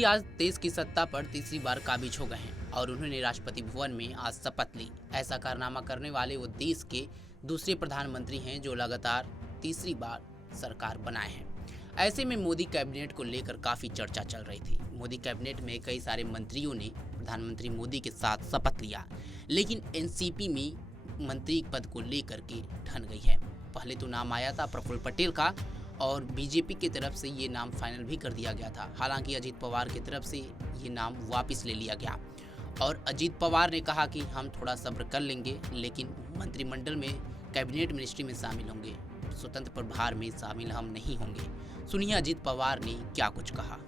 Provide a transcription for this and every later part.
मोदी आज देश की सत्ता पर तीसरी बार काबिज हो गए हैं और उन्होंने राष्ट्रपति भवन में आज शपथ ली। ऐसा कारनामा करने वाले वो देश के दूसरे प्रधानमंत्री हैं जो लगातार तीसरी बार सरकार बनाए हैं। ऐसे में मोदी कैबिनेट को लेकर काफी चर्चा चल रही थी। मोदी कैबिनेट में कई सारे मंत्रियों ने प्रधानमंत्री मोदी के साथ शपथ लिया, लेकिन एनसीपी में मंत्री पद को लेकर के ठन गई है। पहले तो नाम आया था प्रफुल्ल पटेल का और बीजेपी की तरफ से ये नाम फाइनल भी कर दिया गया था। हालांकि अजीत पवार की तरफ से ये नाम वापस ले लिया गया और अजीत पवार ने कहा कि हम थोड़ा सब्र कर लेंगे, लेकिन मंत्रिमंडल में कैबिनेट मिनिस्ट्री में शामिल होंगे, स्वतंत्र प्रभार में शामिल हम नहीं होंगे। सुनिए अजीत पवार ने क्या कुछ कहा।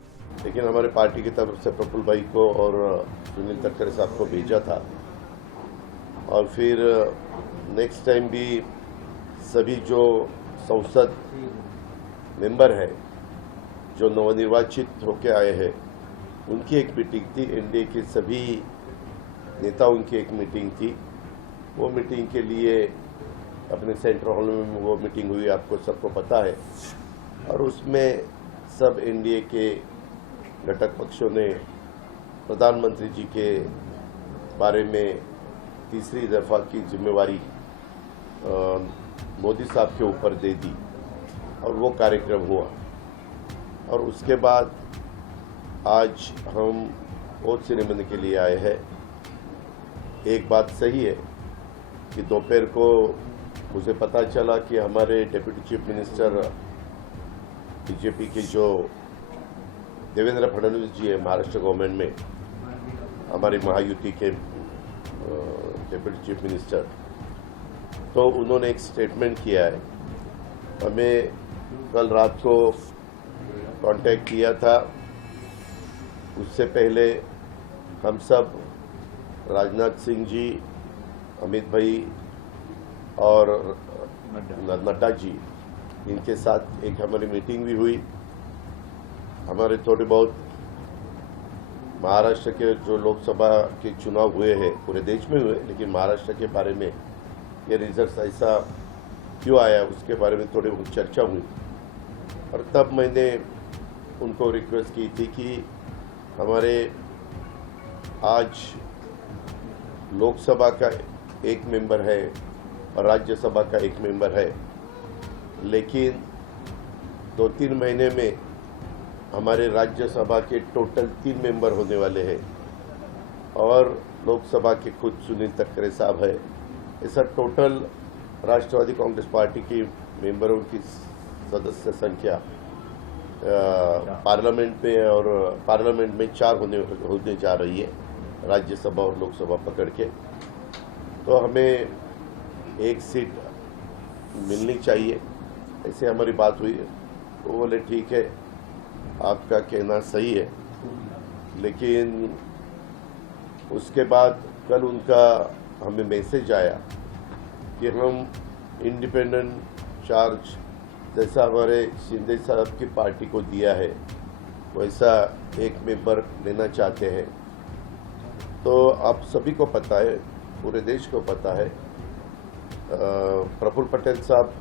लेकिन हमारे पार्टी की तरफ से प्रफुल्ल भाई को और सुनील तटकरे साहब को भेजा था और फिर नेक्स्ट टाइम भी सभी जो संसद मेंबर है जो नवनिर्वाचित होके आए हैं उनकी एक मीटिंग थी। एनडीए के सभी नेताओं की एक मीटिंग थी। वो मीटिंग के लिए अपने सेंट्रल हॉल में वो मीटिंग हुई, आपको सबको पता है। और उसमें सब एनडीए के घटक पक्षों ने प्रधानमंत्री जी के बारे में तीसरी दफा की जिम्मेवारी मोदी साहब के ऊपर दे दी और वो कार्यक्रम हुआ। और उसके बाद आज हम ओथ सेरेमनी के लिए आए हैं। एक बात सही है कि दोपहर को मुझे पता चला कि हमारे डिप्टी चीफ मिनिस्टर बीजेपी के जो देवेंद्र फडणवीस जी है महाराष्ट्र गवर्नमेंट में, हमारी महायुति के डिप्टी चीफ मिनिस्टर, तो उन्होंने एक स्टेटमेंट किया है। हमें कल रात को कांटेक्ट किया था। उससे पहले हम सब राजनाथ सिंह जी, अमित भाई और नड्डा जी, इनके साथ एक हमारी मीटिंग भी हुई। हमारे थोड़े बहुत महाराष्ट्र के जो लोकसभा के चुनाव हुए हैं, पूरे देश में हुए, लेकिन महाराष्ट्र के बारे में ये रिजल्ट ऐसा क्यों आया उसके बारे में थोड़ी बहुत चर्चा हुई। और तब मैंने उनको रिक्वेस्ट की थी कि हमारे आज लोकसभा का एक मेंबर है और राज्यसभा का एक मेंबर है, लेकिन 2-3 महीने में हमारे राज्यसभा के टोटल 3 मेंबर होने वाले हैं और लोकसभा के खुद सुनील तटकरे साहब है। ऐसा टोटल राष्ट्रवादी कांग्रेस पार्टी की मेंबरों की सदस्य संख्या पार्लियामेंट में 4 होने जा रही है, राज्यसभा और लोकसभा पकड़ के। तो हमें एक सीट मिलनी चाहिए, ऐसे हमारी बात हुई है। तो बोले ठीक है, आपका कहना सही है। लेकिन उसके बाद कल उनका हमें मैसेज आया कि हम इंडिपेंडेंट चार्ज जैसा हमारे शिंदे साहब की पार्टी को दिया है वैसा एक मेंबर लेना चाहते हैं। तो आप सभी को पता है, पूरे देश को पता है, प्रफुल्ल पटेल साहब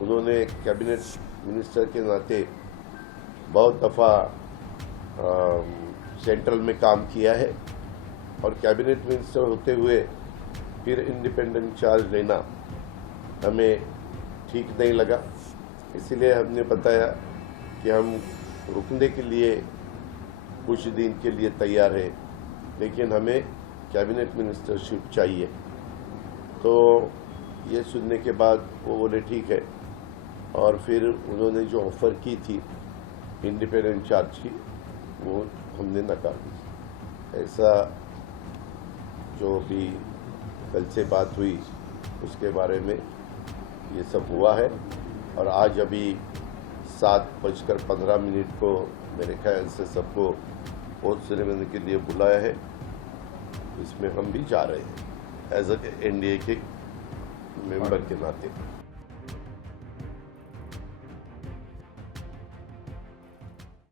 उन्होंने कैबिनेट मिनिस्टर के नाते बहुत दफ़ा सेंट्रल में काम किया है और कैबिनेट मिनिस्टर होते हुए फिर इंडिपेंडेंट चार्ज लेना हमें ठीक नहीं लगा। इसीलिए हमने बताया कि हम रुकने के लिए कुछ दिन के लिए तैयार है, लेकिन हमें कैबिनेट मिनिस्टरशिप चाहिए। तो ये सुनने के बाद वो बोले ठीक है, और फिर उन्होंने जो ऑफ़र की थी इंडिपेंडेंट चार्ज की वो हमने नकार दी। ऐसा जो भी कल से बात हुई उसके बारे में ये सब हुआ है। और आज अभी 7:15 को मेरे ख्याल से सबको ओथ सेरेमनी के लिए बुलाया है। इसमें हम भी जा रहे हैं एज ए एनडीए के मेंबर के नाते।